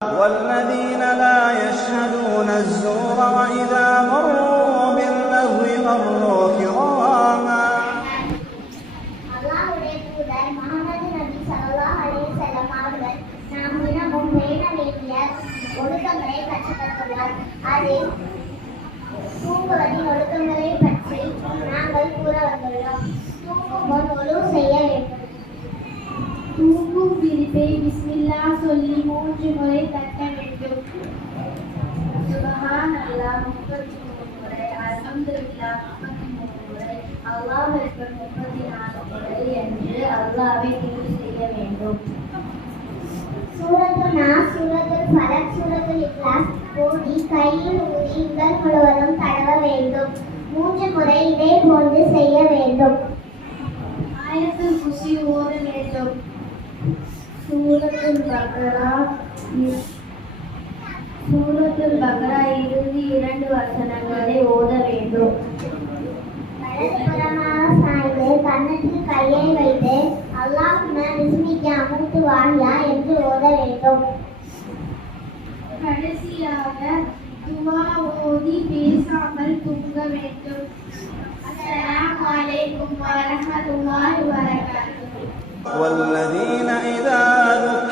والذين لا يشهدون الزور وإذا مروا باللغو مروا كراما. அல்லாஹ்வுடைய தூதர் முஹம்மது நபி ஸல்லல்லாஹு அலைஹி வஸல்லம் அவர்கள் நாம் தினமும் பேண வேண்டிய ஒழுக்கங்களை கற்றுத் தந்துள்ளார். அதில் தூங்குவதின் ஒழுக்கங்களை பற்றி நாங்கள் கூற வந்துள்ளோம். தூங்கும் முன் ஒழு செய்ய வேண்டும். தூங்கும் விரிப்பை பிஸ்மில்லா சொல்லி 3 முறை தட்ட வேண்டும். சுப்ஹானல்லாஹ் 33 முறை, அல்ஹம்துலில்லாஹ் 33 முறை, அல்லாஹ் அக்பர் 34 முறை என்று அல்லாஹ்வை திக்ர் செய்ய வேண்டும். சூரத்துல் நாஸ், சூரத்துல் ஃபலக், சூரத்துல் இக்லாஸ் ஓதி கையில் ஊதி உடல் முழுவதும் தடவ வேண்டும். 3 முறை இதே போன்று செய்ய வேண்டும். ஆயத்துல் குர்சி ஓத வேண்டும். சூரத்துல் பக்ரா இறுதி 2 வசனங்களை ஓத வேண்டும். வலதுபுறமாக சாய்ந்து கன்னத்தில் கையை வைத்து அல்லாஹும்ம பிஸ்மிக்க அமுத்து வாஹியா என்று ஓத வேண்டும். கடைசியாக துவா ஓதி பேசாமல் தூங்க வேண்டும். அஸ்ஸலாமு அலைக்கும் வரஹ்மத்துல்லாஹி வபரகாத்துஹு. والذين إذا ذكروا